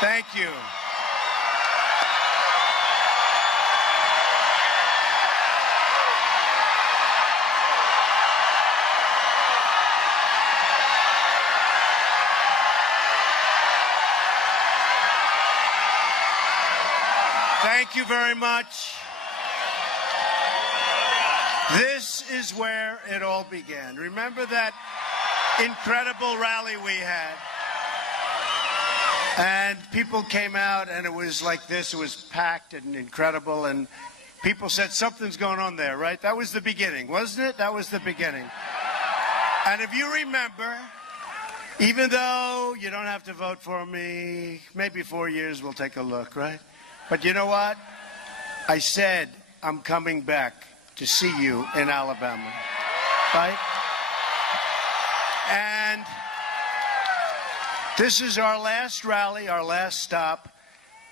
Thank you. Thank you very much. This is where it all began. Remember that incredible rally we had? And people came out, and it was like this. It was packed and incredible, and people said, something's going on there, right? That was the beginning, wasn't it? That was the beginning. And if you remember, even though you don't have to vote for me, maybe 4 years we'll take a look, right? But you know what? I said I'm coming back to see you in Alabama, right? And this is our last rally, our last stop,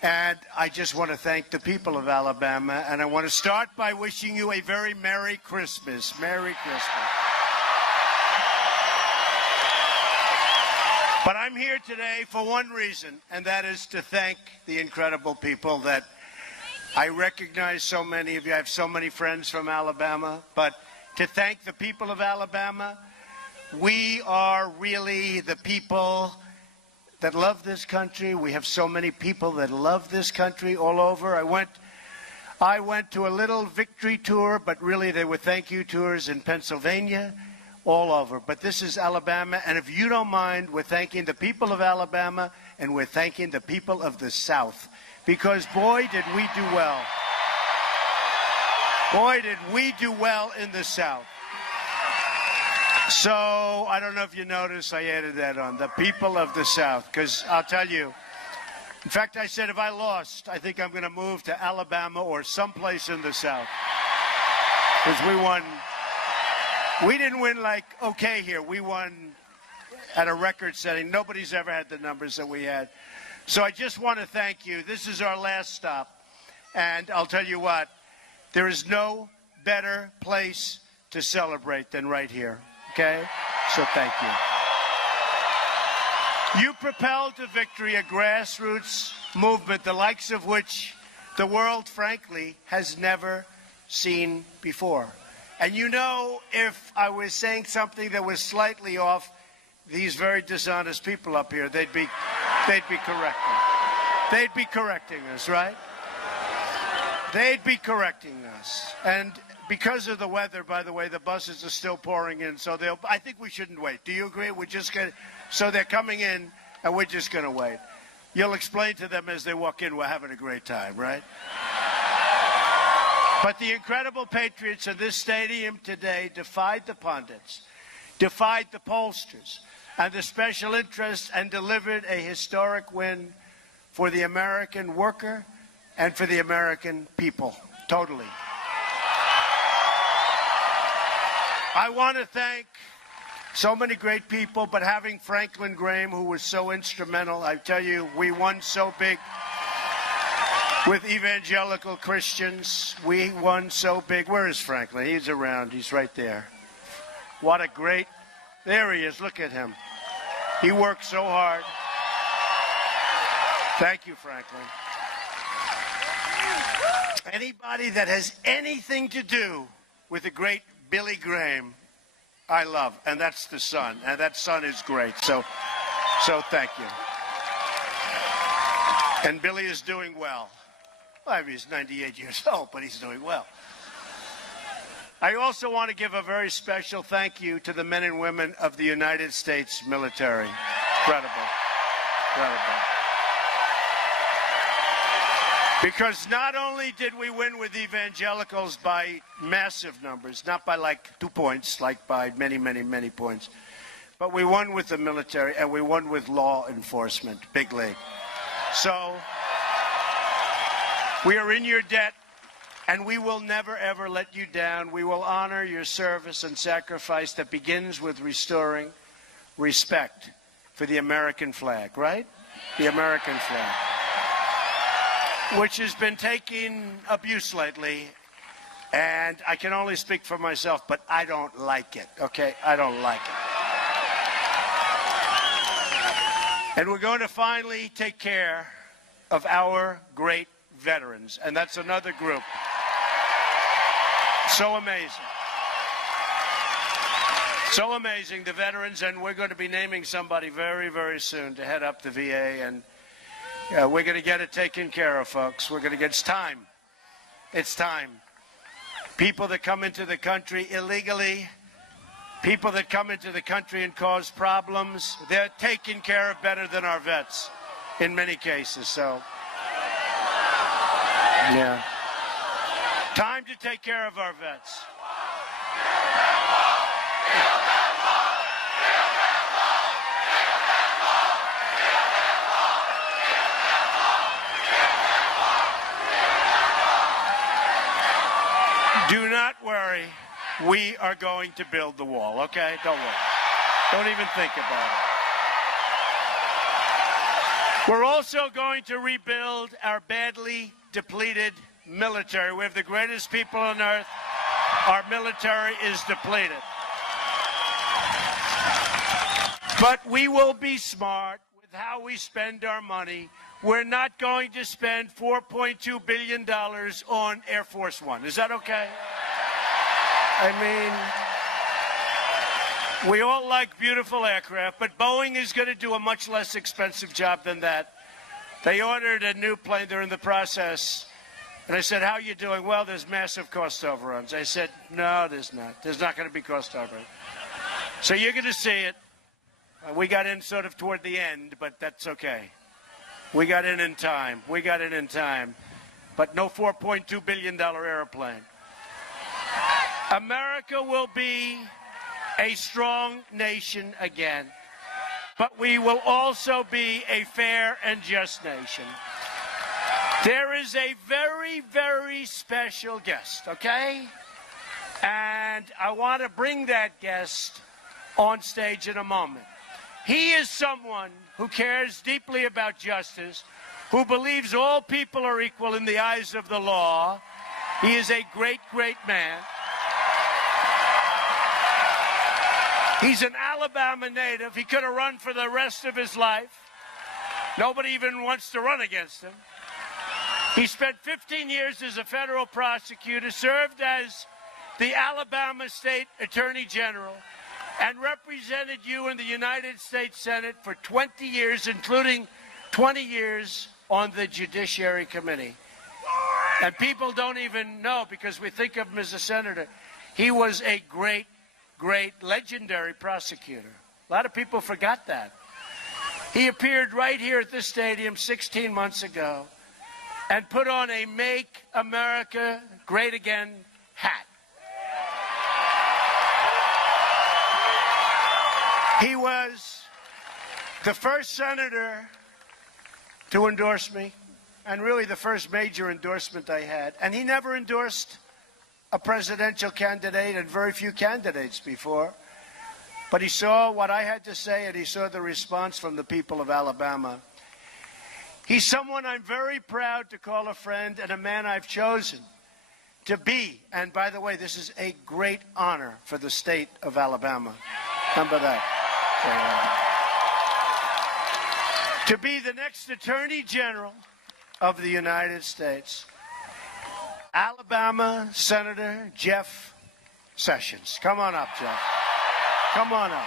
and I just want to thank the people of Alabama, and I want to start by wishing you a very Merry Christmas. Merry Christmas. But I'm here today for one reason, and that is to thank the incredible people that I recognize. So many of you, I have so many friends from Alabama, but to thank the people of Alabama. We are really the people that love this country. We have so many people that love this country all over. I went to a little victory tour, but really they were thank you tours in Pennsylvania, all over. But this is Alabama, and if you don't mind, we're thanking the people of Alabama, and we're thanking the people of the South, because boy, did we do well. Boy, did we do well in the South. So, I don't know if you noticed, I added that on, the people of the South, because I'll tell you, in fact, I said if I lost, I think I'm going to move to Alabama or someplace in the South, because we won. We didn't win like okay here. We won at a record setting. Nobody's ever had the numbers that we had. So I just want to thank you. This is our last stop, and I'll tell you what, there is no better place to celebrate than right here. Okay? So thank you. You propelled to victory a grassroots movement, the likes of which the world, frankly, has never seen before. And you know, if I was saying something that was slightly off, these very dishonest people up here, they'd be correcting. They'd be correcting us, right? They'd be correcting us. And because of the weather, by the way, the buses are still pouring in, so I think we shouldn't wait. Do you agree? So they're coming in, and we're just going to wait. You'll explain to them as they walk in, we're having a great time, right? But the incredible patriots of this stadium today defied the pundits, defied the pollsters, and the special interests, and delivered a historic win for the American worker and for the American people, totally. I want to thank so many great people, but having Franklin Graham, who was so instrumental, I tell you, we won so big with evangelical Christians. We won so big. Where is Franklin? He's around. He's right there. What a great, there he is. Look at him. He worked so hard. Thank you, Franklin. Anybody that has anything to do with the great Billy Graham I love, and that's the son, and that son is great. So thank you. And Billy is doing well. Well, I mean, he's 98 years old, but he's doing well. I also want to give a very special thank you to the men and women of the United States military. Incredible. Incredible. Because not only did we win with evangelicals by massive numbers, not by like 2 points, like by many, many, many points, but we won with the military and we won with law enforcement, big league. So we are in your debt. And we will never, ever let you down. We will honor your service and sacrifice that begins with restoring respect for the American flag, right? The American flag, which has been taking abuse lately. And I can only speak for myself, but I don't like it, okay? I don't like it. And we're going to finally take care of our great veterans. And that's another group. So amazing. So amazing, the veterans, and we're going to be naming somebody very, very soon to head up the VA, and we're going to get it taken care of, folks. We're going to get, it's time. It's time. People that come into the country illegally, people that come into the country and cause problems, they're taken care of better than our vets in many cases, so, yeah. Time to take care of our vets. Do not worry. We are going to build the wall, okay? Don't worry. Don't even think about it. We're also going to rebuild our badly depleted military. We have the greatest people on earth. Our military is depleted. But we will be smart with how we spend our money. We're not going to spend $4.2 billion on Air Force One. Is that okay? I mean, we all like beautiful aircraft, but Boeing is going to do a much less expensive job than that. They ordered a new plane. They're in the process. And I said, how are you doing? Well, there's massive cost overruns. I said, no, there's not. There's not going to be cost overruns. So you're going to see it. We got in sort of toward the end, but that's okay. We got in time. We got in time. But no $4.2 billion airplane. America will be a strong nation again. But we will also be a fair and just nation. There is a very, very special guest, okay? And I want to bring that guest on stage in a moment. He is someone who cares deeply about justice, who believes all people are equal in the eyes of the law. He is a great, great man. He's an Alabama native. He could have run for the rest of his life. Nobody even wants to run against him. He spent 15 years as a federal prosecutor, served as the Alabama State Attorney General, and represented you in the United States Senate for 20 years, including 20 years on the Judiciary Committee. And people don't even know, because we think of him as a senator. He was a great, great, legendary prosecutor. A lot of people forgot that. He appeared right here at this stadium 16 months ago and put on a Make America Great Again hat. He was the first senator to endorse me, and really the first major endorsement I had. And he never endorsed a presidential candidate, and very few candidates before. But he saw what I had to say, and he saw the response from the people of Alabama. He's someone I'm very proud to call a friend, and a man I've chosen to be. And by the way, this is a great honor for the state of Alabama. Remember that. To be the next Attorney General of the United States, Alabama Senator Jeff Sessions. Come on up, Jeff. Come on up.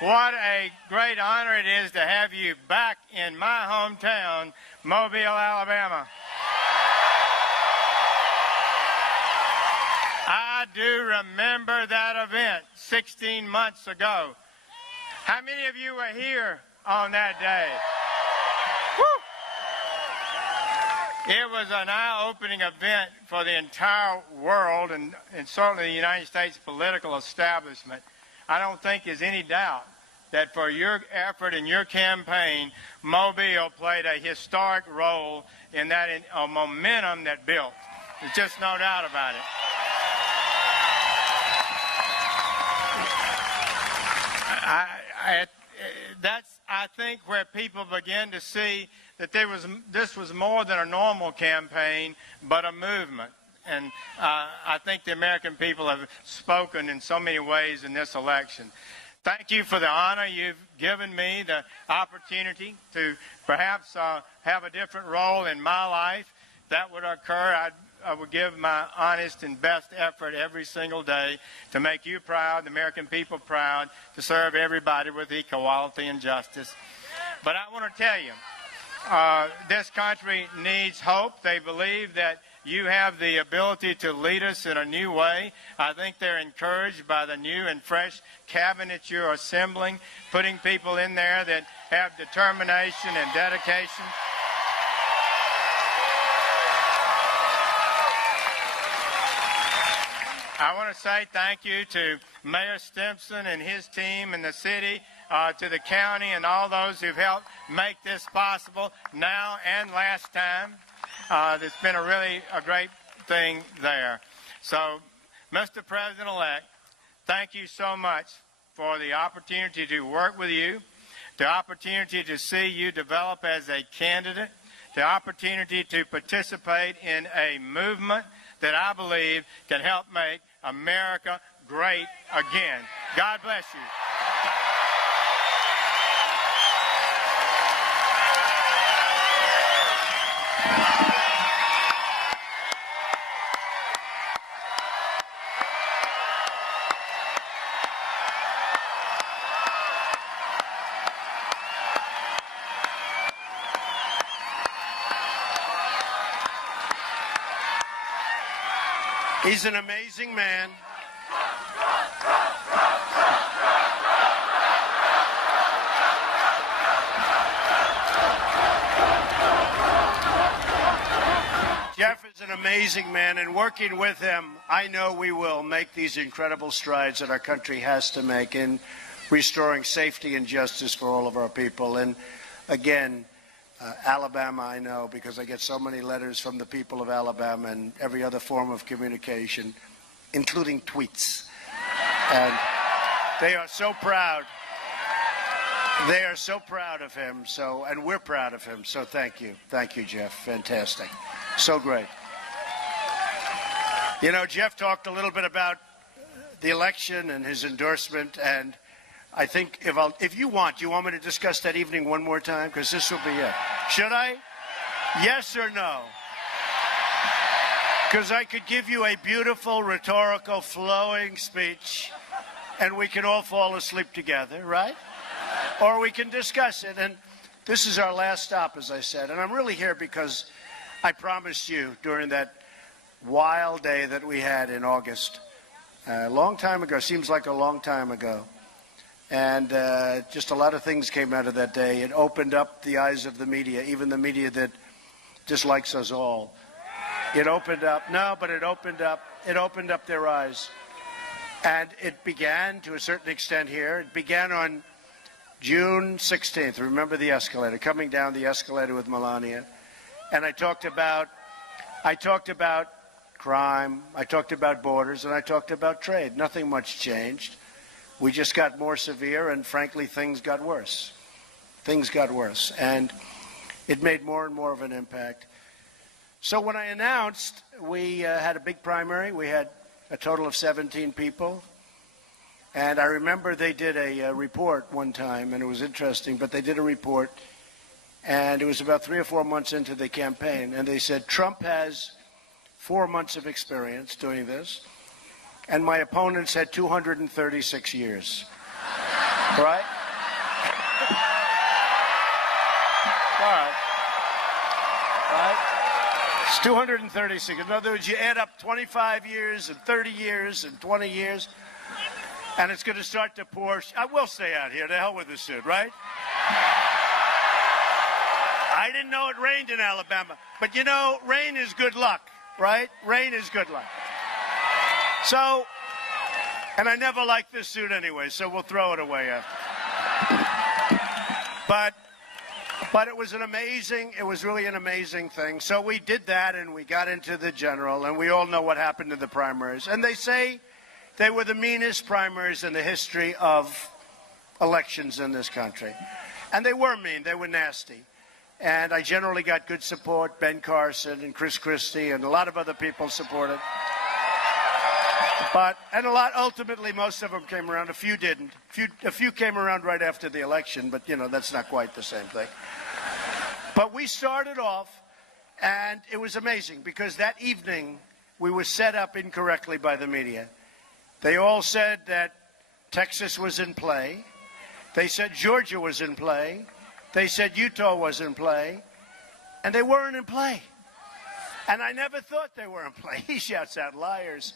What a great honor it is to have you back in my hometown, Mobile, Alabama. I do remember that event 16 months ago. How many of you were here on that day? Woo! It was an eye-opening event for the entire world and certainly the United States political establishment. I don't think there's any doubt that for your effort and your campaign, Mobile played a historic role in that momentum that built. There's just no doubt about it. I think where people begin to see that this was more than a normal campaign, but a movement. And I think the American people have spoken in so many ways in this election. Thank you for the honor you've given me, the opportunity to perhaps have a different role in my life. If that would occur, I would give my honest and best effort every single day to make you proud, the American people proud, to serve everybody with equality and justice. But I want to tell you, this country needs hope. They believe that you have the ability to lead us in a new way. I think they're encouraged by the new and fresh cabinet you're assembling, putting people in there that have determination and dedication. I want to say thank you to Mayor Stimpson and his team in the city, to the county and all those who've helped make this possible now and last time. There's been a great thing there. So, Mr. President-elect, thank you so much for the opportunity to work with you, the opportunity to see you develop as a candidate, the opportunity to participate in a movement that I believe can help make America great again. God bless you. He's an amazing man. Jeff is an amazing man, and working with him, I know we will make these incredible strides that our country has to make in restoring safety and justice for all of our people. And again, Alabama, I know, because I get so many letters from the people of Alabama and every other form of communication, including tweets. And they are so proud. They are so proud of him. So, and we're proud of him. So thank you. Thank you, Jeff. Fantastic. So great. You know, Jeff talked a little bit about the election and his endorsement, and I think if you want me to discuss that evening one more time? Because this will be it. Should I? Yes or no? Because I could give you a beautiful, rhetorical, flowing speech, and we can all fall asleep together, right? Or we can discuss it. And this is our last stop, as I said. And I'm really here because I promised you during that wild day that we had in August, a long time ago, seems like a long time ago. And just a lot of things came out of that day. It opened up the eyes of the media, even the media that dislikes us all. It opened up their eyes. And it began, to a certain extent here, it began on June 16th. Remember the escalator, coming down the escalator with Melania. And I talked about crime, I talked about borders, and I talked about trade. Nothing much changed. We just got more severe, and frankly, things got worse. Things got worse, and it made more and more of an impact. So when I announced, we had a big primary. We had a total of 17 people. And I remember they did a report one time, and it was interesting, but they did a report, and it was about 3 or 4 months into the campaign, and they said, Trump has 4 months of experience doing this, and my opponents had 236 years. Right? All right. Right? It's 236. In other words, you add up 25 years and 30 years and 20 years, and it's going to start to pour. I will stay out here. To hell with the suit, right? I didn't know it rained in Alabama. But, you know, rain is good luck, right? Rain is good luck. So, and I never liked this suit anyway, so we'll throw it away after. But it was really an amazing thing. So we did that, and we got into the general, and we all know what happened in the primaries. And they say they were the meanest primaries in the history of elections in this country. And they were mean. They were nasty. And I generally got good support. Ben Carson and Chris Christie and a lot of other people supported. Ultimately, most of them came around. A few didn't. A few came around right after the election, but, you know, that's not quite the same thing. But we started off, and it was amazing because that evening we were set up incorrectly by the media. They all said that Texas was in play. They said Georgia was in play. They said Utah was in play. And they weren't in play. And I never thought they were in play. He shouts out, liars.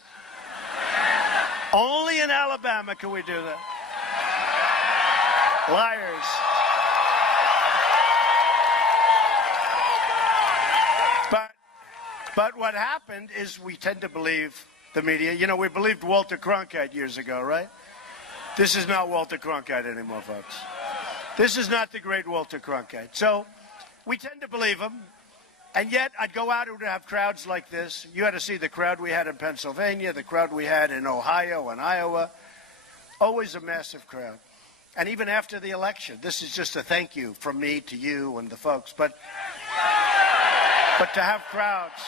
Only in Alabama can we do that. Liars. But what happened is we tend to believe the media. You know, we believed Walter Cronkite years ago, right? This is not Walter Cronkite anymore, folks. This is not the great Walter Cronkite. So we tend to believe him. And yet I'd go out and have crowds like this. You had to see the crowd we had in Pennsylvania, the crowd we had in Ohio and Iowa. Always a massive crowd. And even after the election, this is just a thank you from me to you and the folks. But to have crowds.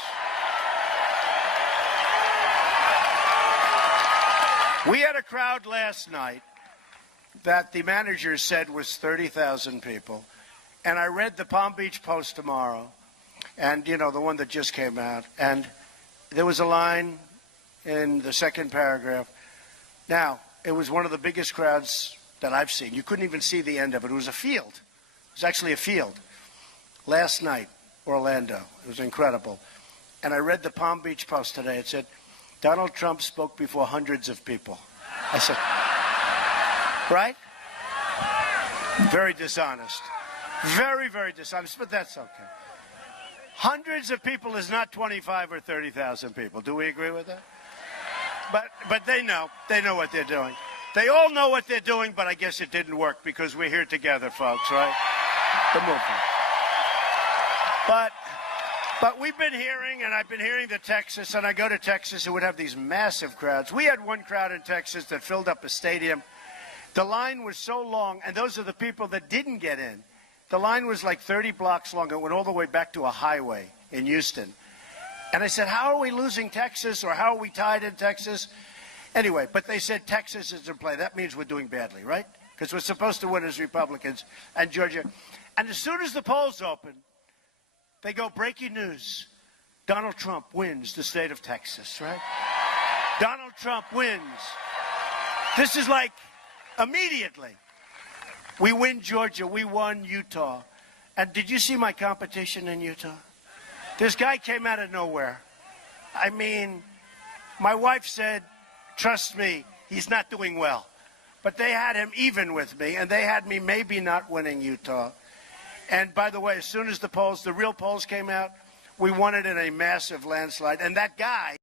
We had a crowd last night that the manager said was 30,000 people. And I read the Palm Beach Post tomorrow, and, you know, the one that just came out. And there was a line in the second paragraph. Now, it was one of the biggest crowds that I've seen. You couldn't even see the end of it. It was a field. It was actually a field. Last night, Orlando. It was incredible. And I read the Palm Beach Post today. It said, Donald Trump spoke before hundreds of people. I said, right? Very dishonest. Very, very dishonest, but that's okay. Hundreds of people is not 25 or 30,000 people. Do we agree with that? But they know. They know what they're doing. They all know what they're doing, but I guess it didn't work because we're here together, folks, right? The movement. But we've been hearing, and I've been hearing that Texas, and I go to Texas, it would have these massive crowds. We had one crowd in Texas that filled up a stadium. The line was so long, and those are the people that didn't get in. The line was like 30 blocks long. It went all the way back to a highway in Houston. And I said, how are we losing Texas, or how are we tied in Texas? Anyway, but they said Texas is in play. That means we're doing badly, right? Because we're supposed to win as Republicans and Georgia. And as soon as the polls open, they go, breaking news. Donald Trump wins the state of Texas, right? Donald Trump wins. This is like immediately. We win Georgia. We won Utah. And did you see my competition in Utah? This guy came out of nowhere. I mean, my wife said, trust me, he's not doing well. But they had him even with me, and they had me maybe not winning Utah. And by the way, as soon as the real polls came out, we won it in a massive landslide. And that guy